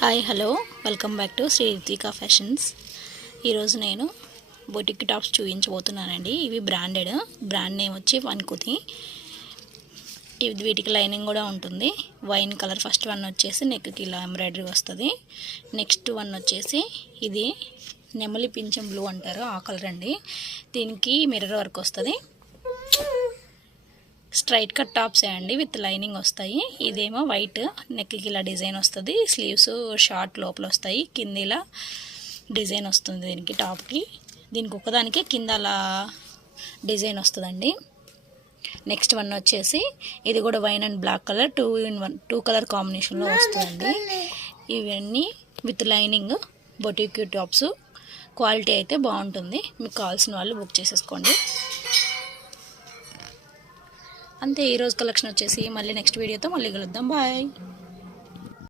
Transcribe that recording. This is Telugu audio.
Hi hello welcome back to Shri Ritika fashions. ఈరోజు నేను బొటిక్ టాప్స్ చూపించబోతున్నానండి. ఇవి బ్రాండ్ నేమ్ వచ్చి వన్కుతి. ఇవి వీటికి లైనింగ్ కూడా ఉంటుంది. వైన్ కలర్ ఫస్ట్ వన్ వచ్చేసి నెక్కి ఇలా ఎంబ్రాయిడరీ వస్తుంది. నెక్స్ట్ వన్ వచ్చేసి ఇది నెమలి పింఛం బ్లూ అంటారు, ఆ కలర్ అండి. దీనికి మిర్రర్ వర్క్ వస్తుంది. స్ట్రైట్ కట్ టాప్స్ అండి, విత్ లైనింగ్ వస్తాయి. ఇదేమో వైట్ నెక్కి ఇలా డిజైన్ వస్తుంది. స్లీవ్స్ షార్ట్ లోపల వస్తాయి. కింద ఇలా డిజైన్ వస్తుంది దీనికి టాప్కి. దీనికి ఒకదానికి కింద అలా డిజైన్ వస్తుందండి. నెక్స్ట్ వన్ వచ్చేసి ఇది కూడా wine and black colour 2-in-1 2 colour కాంబినేషన్లో వస్తుందండి. ఇవన్నీ with lining boutique tops. Quality అయితే బాగుంటుంది. మీకు కావాల్సిన వాళ్ళు బుక్ చేసేసుకోండి. అంతే, ఈరోజు కలెక్షన్ వచ్చేసి. మళ్ళీ నెక్స్ట్ వీడియోతో మళ్ళీ కలుద్దాం. బాయ్.